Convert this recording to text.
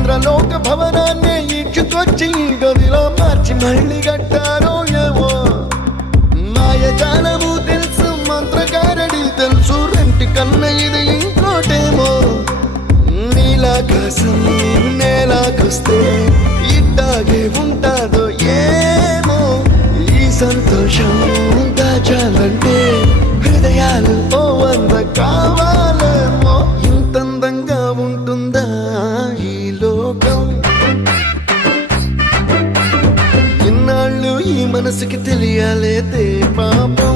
ఇంద్రలోక భవనాన్ని ఈడ్చుకొచ్చి గదిలో మార్చి మళ్ళీ కట్టారో ఏమో మాయజాలము తెలుసు మంత్రగారడి తెలుసు రెంటి కన్న ఇది ఇంకోటేమో నీలాకాశం నేలాకొస్తే ఇట్టాగే ఉంటాదో ఏమో ఈ సంతోషం దాచాలంటే హృదయాలు ఓ వంద కావాలేమో ఇంతందంగా ఉంటుందా ఈ లోకం ఇన్నాళ్ళు ఈ మనసుకి తెలియాలేదే పాపం